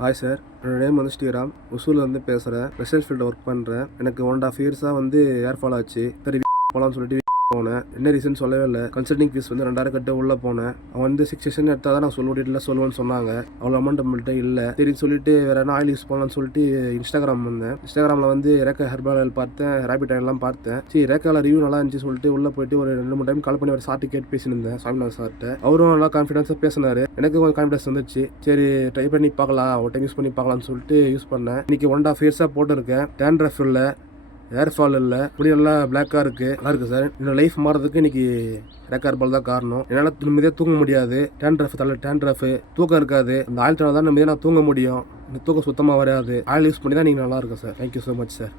Hi sir, என்னோட name வந்து ஸ்ரீராம். ஒசூர்லேருந்து பேசுகிறேன். ரிசர்ச் ஃபீல்டில் ஒர்க் பண்ணுறேன். எனக்கு 1.5 இயர்ஸாக வந்து ஏர் ஃபால் ஆச்சு. சரி போகலான்னு சொல்லிட்டு போனேன். என்ன ரீசன் சொல்லவே இல்லை. கன்சல்டிங் ஃபீஸ் வந்து 2000 கட்டு உள்ளே போனேன். அவன் வந்து 6 செஷன் எடுத்தால் தான் நான் சொல்லுவேன்னு சொன்னாங்க. அவ்வளோ அமௌண்ட் நம்மள்ட்ட இல்லை. சரின்னு சொல்லிட்டு வேறு என்ன ஆயில் யூஸ் பண்ணலான்னு சொல்லிட்டு இன்ஸ்டாகிராம் வந்தேன். இன்ஸ்டாகிராமில் வந்து ரேக்கா ஹெர்பல் ஆயில் பார்த்தேன், ரேபிட் ஆயிலெலாம் பார்த்தேன். சரி ரேக்காவில் ரிவ்யூ நல்லா இருந்துச்சு சொல்லிட்டு உள்ளே போயிட்டு ஒரு 2-3 டைம் கால் பண்ணி ஒரு சார்ட்டு கேட்டு பேசியிருந்தேன் சாமிநாத் சார்ட்ட. அவரும் நல்லா கான்ஃபிடன்ஸாக பேசினார். எனக்கு கொஞ்சம் கான்ஃபிடன்ஸ் வந்துச்சு. சரி ட்ரை பண்ணி பார்க்கலாம், ஒரு டைம் யூஸ் பண்ணி பார்க்கலான்னு சொல்லிட்டு யூஸ் பண்ணேன். இன்னைக்கு 1.5 இயர்ஸாக போட்டிருக்கேன். டேண்ட்ரஃப் இல்லை, ஏர் ஃபால் இல்லை, முடி நல்லா பிளாக்காக இருக்குது. நல்லா இருக்குது சார். என்னோட லைஃப் மாறதுக்கு இன்னைக்கு ரேக்கா ஹெர்பல் தான் காரணம். என்னால் நிம்மதியாக தூங்க முடியாது. டேண்ட்ரஃப் தூக்கம் இருக்காது. அந்த ஆயில் தான் நிம்மதியாக நான் தூங்க முடியும். இந்த தூக்கம் சுத்தமாக வராது. ஆயில் யூஸ் பண்ணி தான் நீங்கள் நல்லா இருக்கும் sir. Thank you so much sir.